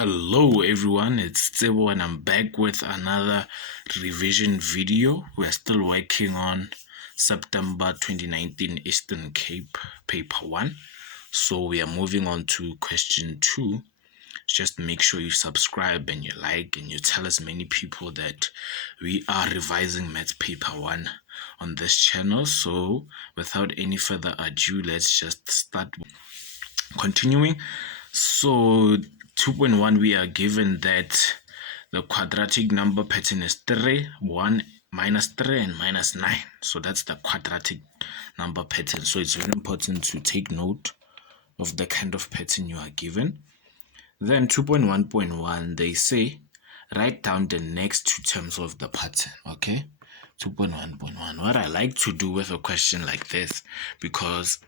Hello everyone, it's Tsebo and I'm back with another revision video. We're still working on September 2019 Eastern Cape paper 1. So we are moving on to question 2. Just make sure you subscribe and you like and you tell as many people that we are revising maths paper 1 on this channel. So without any further ado, let's just start continuing. So 2.1, we are given that the quadratic number pattern is 3, 1, minus 3, and minus 9. So that's the quadratic number pattern. So it's very important to take note of the kind of pattern you are given. Then 2.1.1, they say, write down the next two terms of the pattern, okay? 2.1.1. What I like to do with a question like this, because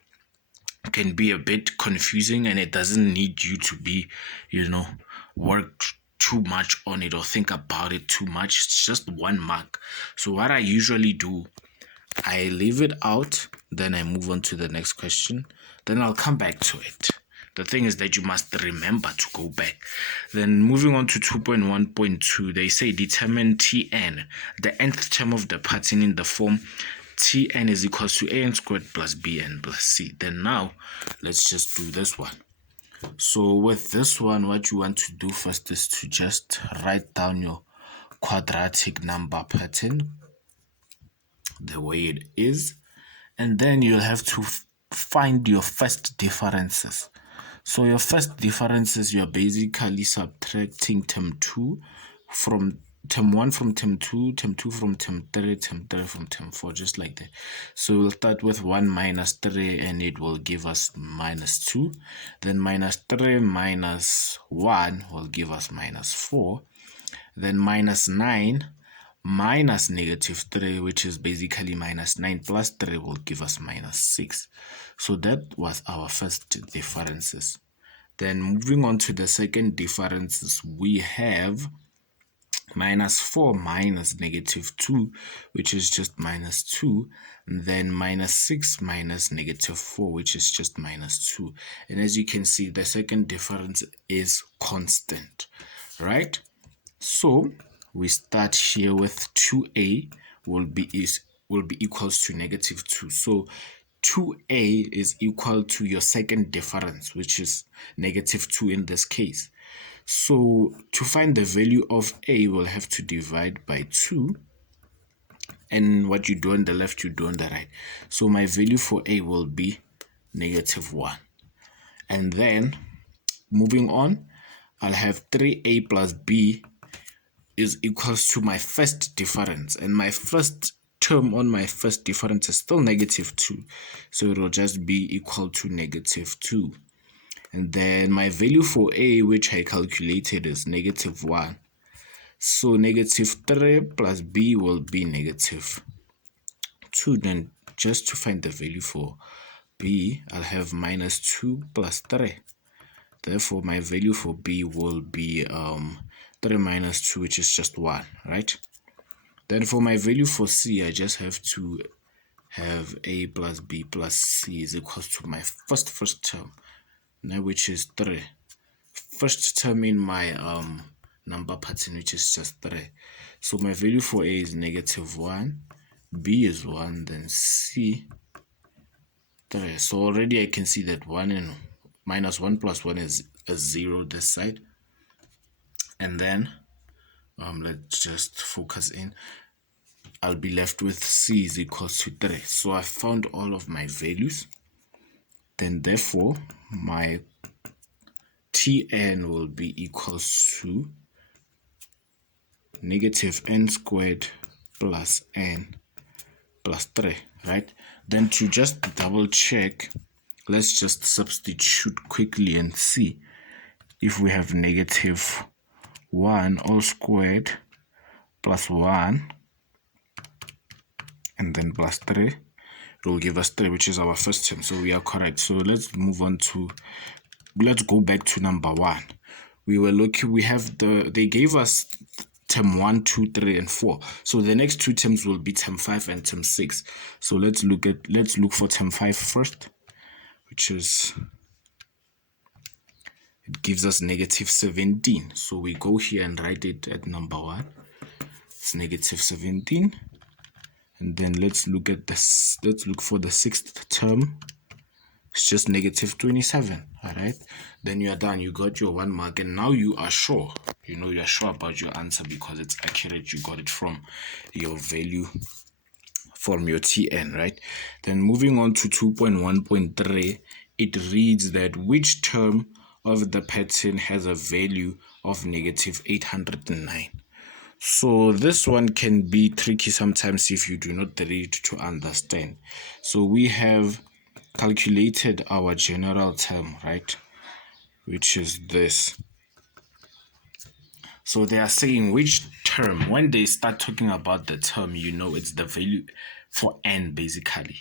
can be a bit confusing and it doesn't need you to be, work too much on it or think about it too much. It's just one mark. So what I usually do, I leave it out, then I move on to the next question, then I'll come back to it. The thing is that you must remember to go back. Then moving on to 2.1.2, they say determine Tn, the nth term of the pattern in the form Tn is equals to an squared plus bn plus c. Then now, let's just do this one. So with this one, what you want to do first is to just write down your quadratic number pattern the way it is. And then you'll have to find your first differences. So your first differences, you're basically subtracting term 2 from term 1 from term 2, term 2 from term 3, term 3 from term 4, just like that. So we'll start with 1 minus 3 and it will give us minus 2. Then minus 3 minus 1 will give us minus 4. Then minus 9 minus negative 3, which is basically minus 9 plus 3 will give us minus 6. So that was our first differences. Then moving on to the second differences, we have minus 4 minus negative 2, which is just minus 2. And then minus 6 minus negative 4, which is just minus 2. And as you can see, the second difference is constant, right? So we start here with 2a will be equals to negative 2. So 2a is equal to your second difference, which is negative 2 in this case. So to find the value of a, we'll have to divide by 2. And what you do on the left, you do on the right. So my value for a will be negative 1. And then moving on, I'll have 3a plus b is equals to my first difference. And my first term on my first difference is still negative 2. So it will just be equal to negative 2. And then my value for a, which I calculated, is negative 1. So negative 3 plus b will be negative 2. Then just to find the value for b, I'll have minus 2 plus 3. Therefore, my value for b will be 3 minus 2, which is just 1, right? Then for my value for c, I just have to have a plus b plus c is equals to my first term, now which is 3. First term in my number pattern, which is just 3. So my value for a is negative 1, b is 1, then c 3. So already I can see that 1 and minus 1 plus 1 is a 0 this side. And then let's just focus in. I'll be left with c is equals to 3. So I found all of my values. Then therefore my Tn will be equals to negative n squared plus n plus 3, right? Then to just double check, let's just substitute quickly and see if we have negative 1 all squared plus 1 and then plus 3. It will give us 3, which is our first term. So we are correct. So let's move on to, let's go back to number 1. We were looking, they gave us term 1, 2, 3, and 4. So the next two terms will be term 5 and term 6. So let's look for term 5 first, which is, it gives us negative 17. So we go here and write it at number 1. It's negative 17. And then let's look at this. Let's look for the 6th term. It's just negative 27. All right. Then you are done. You got your 1 mark, and now you are sure. You know, you are sure about your answer because it's accurate. You got it from your value, from your TN, right? Then moving on to 2.1.3, it reads that which term of the pattern has a value of negative 809. So this one can be tricky sometimes if you do not read to understand. So we have calculated our general term, right? Which is this. So they are saying which term, when they start talking about the term, you know it's the value for n basically,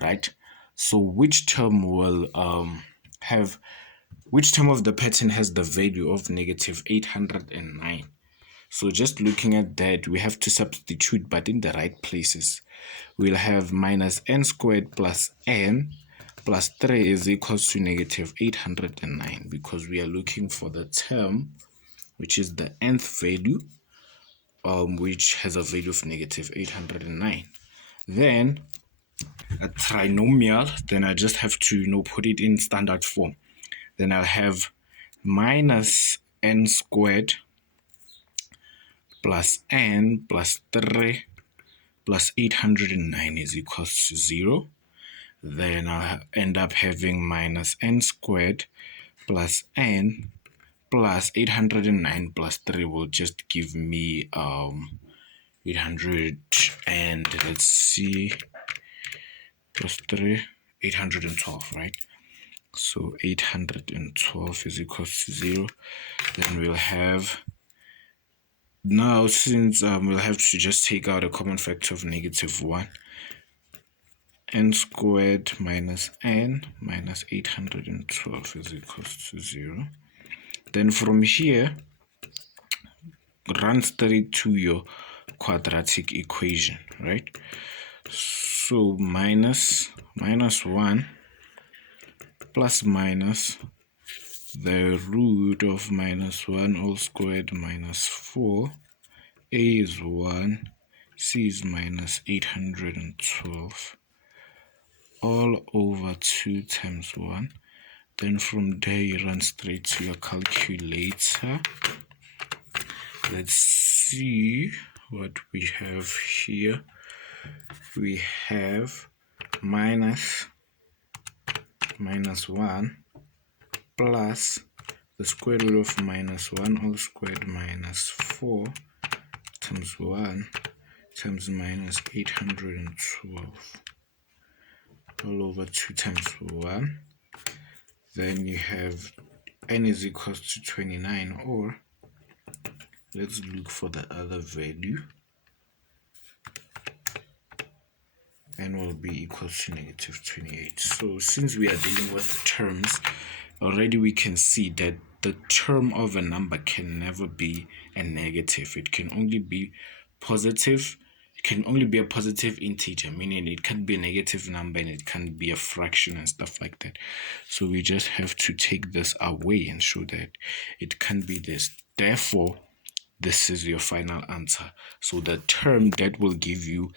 right? So which term will which term of the pattern has the value of negative 809? So just looking at that, we have to substitute, but in the right places. We'll have minus n squared plus n plus 3 is equals to negative 809 because we are looking for the term which is the nth value, which has a value of negative 809. Then a trinomial, then I just have to, put it in standard form. Then I'll have minus n squared plus n plus 3 plus 809 is equals to 0. Then I'll end up having minus n squared plus n plus 809 plus 3 will just give me 800 and let's see, plus 3, 812, right? So 812 is equals to 0. Then we'll have, now since we'll have to just take out a common factor of negative 1, n squared minus n minus 812 is equals to 0. Then from here, run straight to your quadratic equation, right? So minus 1 plus minus the root of minus 1 all squared minus 4. A is 1, C is minus 812 all over 2 times 1. Then from there you run straight to your calculator. Let's see what we have here. We have minus 1 plus the square root of minus 1 all squared minus 4 times 1 times minus 812 all over 2 times 1. Then you have n is equals to 29, or let's look for the other value. N will be equal to negative 28. So since we are dealing with terms, already we can see that the term of a number can never be a negative. It can only be positive. It can only be a positive integer, meaning it can't be a negative number and it can't be a fraction and stuff like that. So we just have to take this away and show that it can be this. Therefore, this is your final answer. So the term that will give you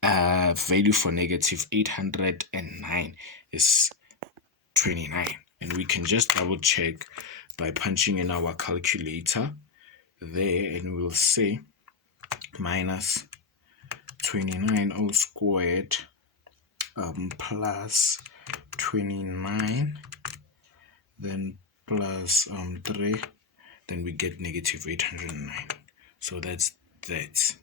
a value for negative 809 is 29. And we can just double check by punching in our calculator there, and we'll say minus 29 all squared plus 29, then plus 3, then we get negative 809. So that's that.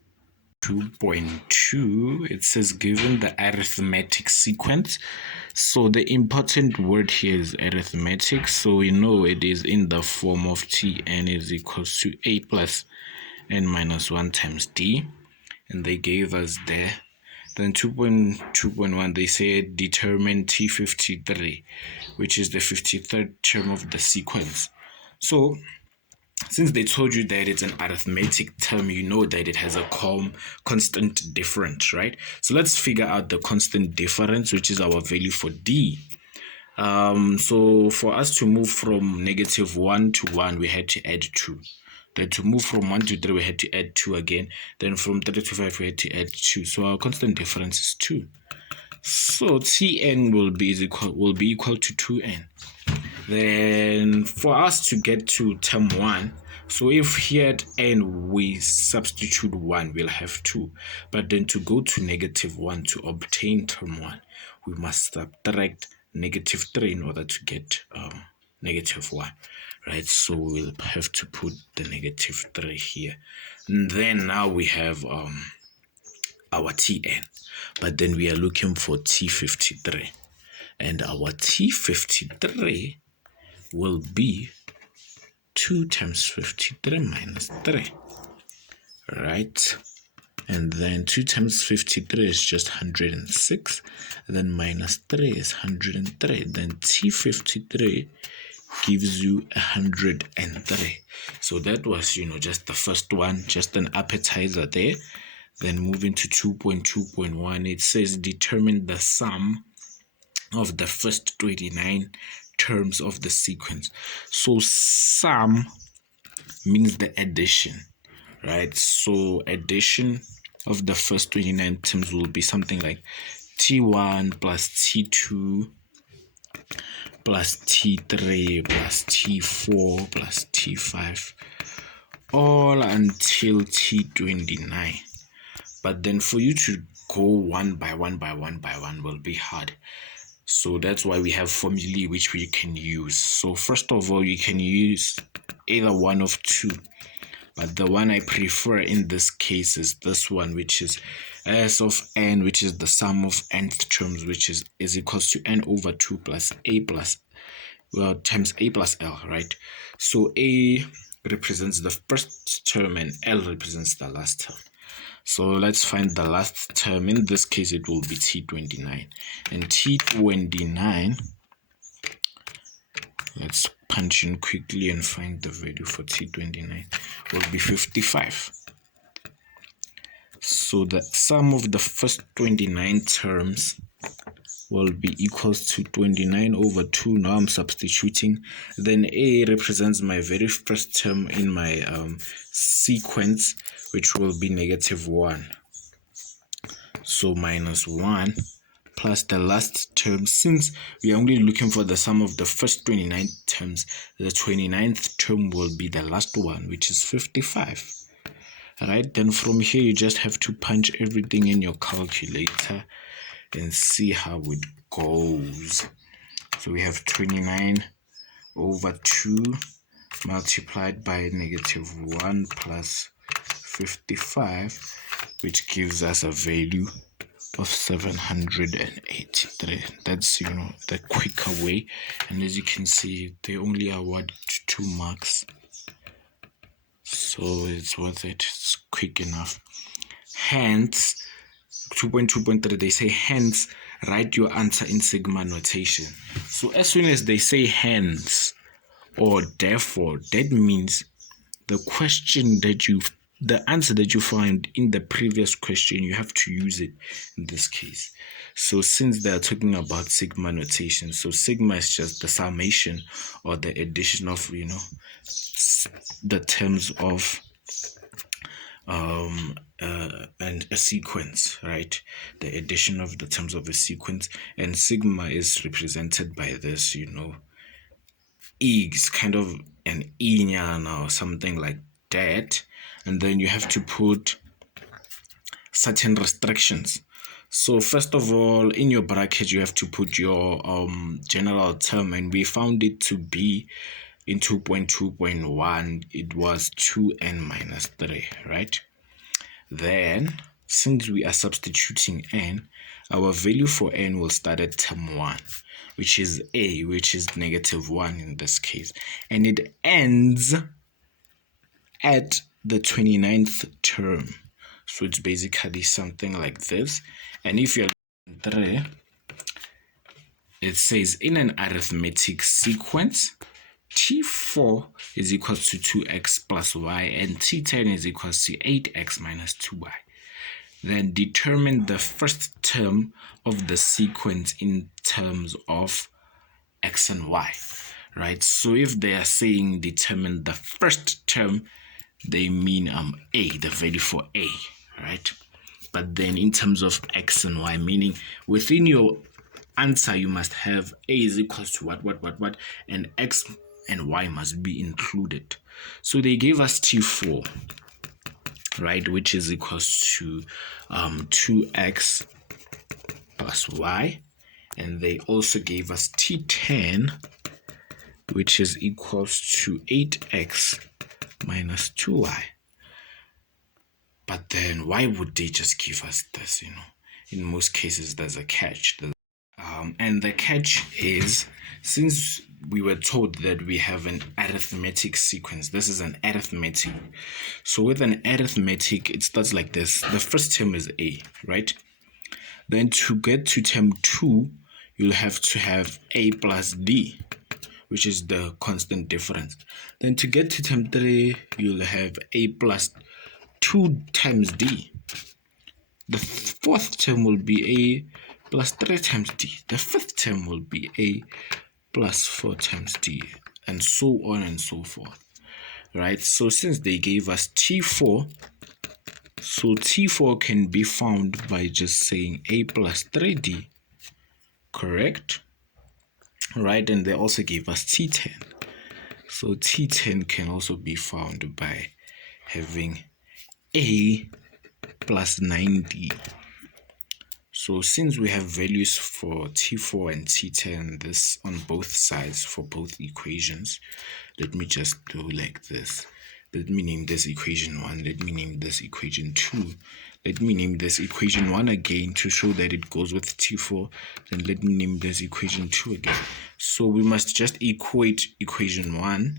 2.2, it says given the arithmetic sequence. So the important word here is arithmetic. So we know it is in the form of Tn is equals to a plus n minus 1 times d. And they gave us there. Then 2.2.1, they said determine T53, which is the 53rd term of the sequence. So since they told you that it's an arithmetic term, you know that it has a constant difference, right? So let's figure out the constant difference, which is our value for d. So for us to move from -1 to 1, we had to add 2. Then to move from 1 to 3, we had to add 2 again. Then from 3 to 5, we had to add 2. So our constant difference is 2. So Tn will be equal to 2n. Then for us to get to term 1, so if here at n we substitute 1, we'll have 2. But then to go to -1 to obtain term 1, we must subtract -3 in order to get -1, right? So we'll have to put the -3 here. And then now we have our Tn, but then we are looking for T53, and our T53 will be 2 times 53 minus 3, right? And then 2 times 53 is just 106, then minus 3 is 103, then T53 gives you 103. So that was, just the first one, just an appetizer there. Then moving to 2.2.1, it says determine the sum of the first 29 terms of the sequence. So sum means the addition, right? So addition of the first 29 terms will be something like T1 plus T2 plus T3 plus T4 plus T5, all until T29. But then for you to go one by one will be hard. So that's why we have formulae which we can use. So first of all, you can use either one of two. But the one I prefer in this case is this one, which is S of n, which is the sum of nth terms, which is equals to n over 2 plus a plus, times a plus l, right? So a represents the first term and l represents the last term. So let's find the last term. In this case, it will be T29. And T29, let's punch in quickly and find the value for T29, will be 55. So the sum of the first 29 terms will be equals to 29 over 2. Now I'm substituting. Then A represents my very first term in my sequence, which will be -1. So minus 1 plus the last term. Since we are only looking for the sum of the first 29 terms, the 29th term will be the last one, which is 55. Alright, then from here you just have to punch everything in your calculator and see how it goes. So we have 29 over 2 multiplied by -1 plus 55, which gives us a value of 783. That's the quicker way, and as you can see, they only award 2 marks, so it's worth it. It's quick enough. Hence 2.2.3, they say hence write your answer in sigma notation. So as soon as they say hence or therefore, that means the answer that you found in the previous question, you have to use it in this case. So since they are talking about sigma notation, so sigma is just the summation or the addition of the terms of and a sequence, right? The addition of the terms of a sequence, and sigma is represented by this, it's kind of an inyana or something like that, and then you have to put certain restrictions. So first of all, in your bracket you have to put your general term, and we found it to be in 2.2.1 it was 2n minus 3, right? Then since we are substituting n, our value for n will start at term 1, which is a, which is -1 in this case, and it ends at the 29th term. So it's basically something like this. And if you're 3, it says in an arithmetic sequence, T4 is equals to 2x plus y, and T10 is equals to 8x minus 2y. Then determine the first term of the sequence in terms of x and y, right? So if they are saying determine the first term, they mean a, the value for a, right? But then in terms of x and y, meaning within your answer you must have a is equals to what, and x and y must be included. So they gave us t4, right, which is equals to 2x plus y, and they also gave us t10, which is equals to 8x minus 2y. But then why would they just give us this? In most cases there's a catch. And the catch is, since we were told that we have an arithmetic sequence, this is an arithmetic. So with an arithmetic, it starts like this. The first term is a, right? Then to get to term 2, you'll have to have a plus d, which is the constant difference. Then to get to term 3, you'll have a plus 2 times d. The fourth term will be a plus 3 times d. The fifth term will be a plus 4 times d, and so on and so forth, right? So since they gave us t4, so t4 can be found by just saying a plus 3d, correct? Right, and they also gave us t10. So t10 can also be found by having a plus 9d. So since we have values for t4 and t10, this on both sides for both equations, let me just do like this. Let me name this equation 1. Let me name this equation 2. Let me name this equation 1 again to show that it goes with t4. Then let me name this equation 2 again. So we must just equate equation 1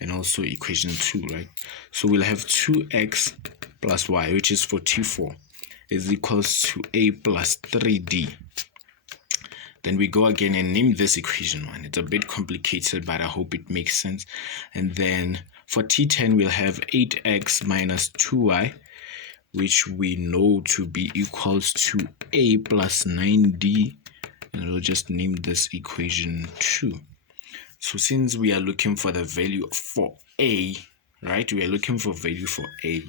and also equation 2, right? So we'll have 2x plus y, which is for t4, is equals to a plus 3d. Then we go again and name this equation 1. It's a bit complicated, but I hope it makes sense. And then for t10, we'll have 8x minus 2y, which we know to be equals to a plus 9d. And we'll just name this equation 2. So since we are looking for the value for a, right, we are looking for value for a.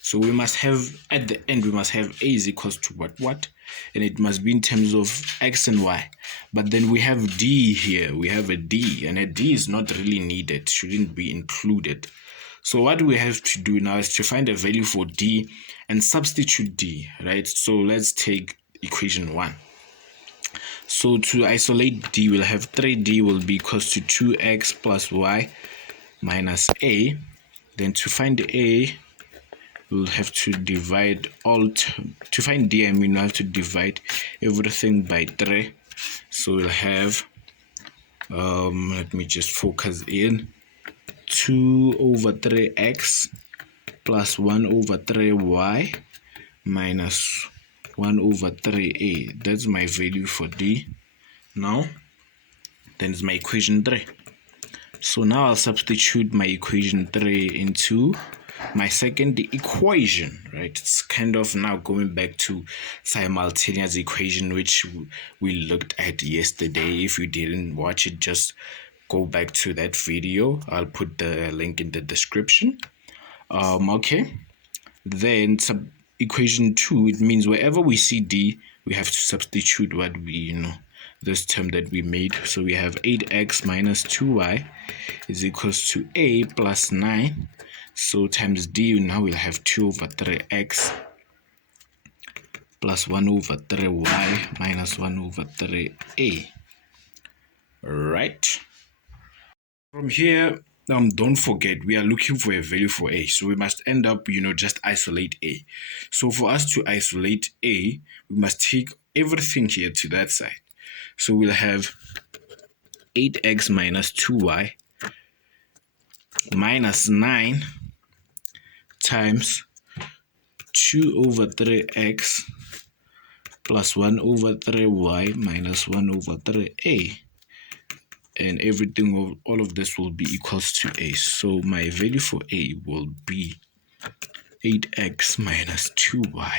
So we must have, at the end, we must have a is equals to what? And it must be in terms of x and y. But then we have d here. We have a d, and a d is not really needed, shouldn't be included. So what we have to do now is to find a value for d and substitute d, right? So let's take equation 1. So to isolate d, we'll have 3d will be equals to 2x plus y minus a. Then to find a, we'll have to divide to find d, we'll have to divide everything by 3. So we'll have, let me just focus in, 2 over 3x plus 1 over 3y minus 1 over 3a. That's my value for d. Now, then it's my equation 3. So now I'll substitute my equation 3 into my second equation, right? It's kind of now going back to simultaneous equation, which we looked at yesterday. If you didn't watch it, just go back to that video. I'll put the link in the description. Okay. Then equation 2, it means wherever we see d, we have to substitute what we, this term that we made. So we have 8x minus 2y is equals to a plus 9. So times d, now we'll have 2 over 3x plus 1 over 3y minus 1 over 3a. Right. From here, don't forget, we are looking for a value for a. So we must end up, just isolate a. So for us to isolate a, we must take everything here to that side. So we'll have 8x minus 2y minus 9 times 2 over 3x plus 1 over 3y minus 1 over 3a. And everything, all of this will be equals to a. So my value for a will be 8x minus 2y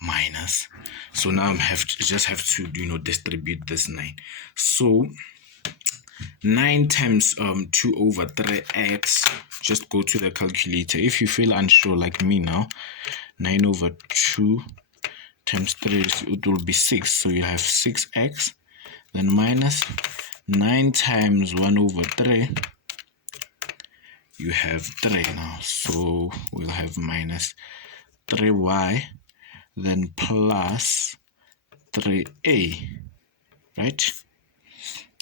minus. So now I just have to distribute this 9. So 9 times 2 over 3x. Just go to the calculator. If you feel unsure like me now, 9 over 2 times 3, it will be 6. So you have 6x. Then minus 9 times 1 over 3, you have 3 now. So we'll have minus 3y, then plus 3a, right?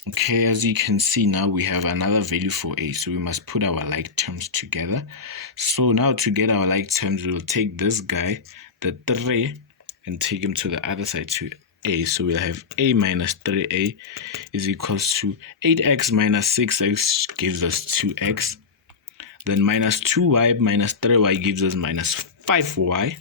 Okay, as you can see now, we have another value for a, so we must put our like terms together. So now to get our like terms, we'll take this guy, the 3, and take him to the other side to a. So we'll have a minus 3a is equals to 8x minus 6x gives us 2x. Then minus 2y minus 3y gives us minus 5y.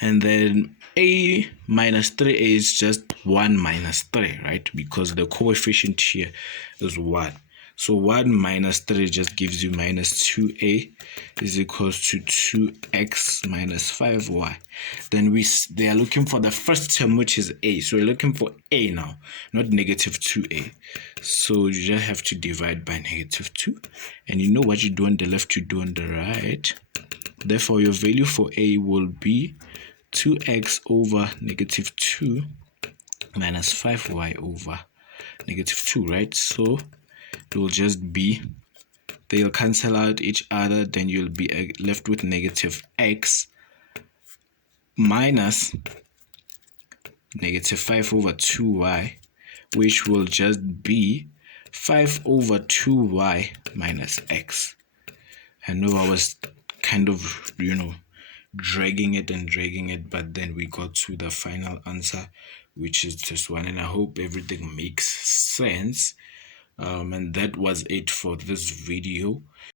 And then a minus 3a is just 1 minus 3, right? Because the coefficient here is 1. So 1 minus 3 just gives you minus 2a is equals to 2x minus 5y. Then they are looking for the first term, which is a. So we're looking for a now, not negative 2a. So you just have to divide by negative 2. And you know what you do on the left, you do on the right. Therefore, your value for a will be 2x over negative 2 minus 5y over negative 2, right? So it will just be, they'll cancel out each other, then you'll be left with negative x minus negative 5 over 2y, which will just be 5 over 2y minus x. I know I was kind of, dragging it, but then we got to the final answer, which is this one, and I hope everything makes sense. And that was it for this video.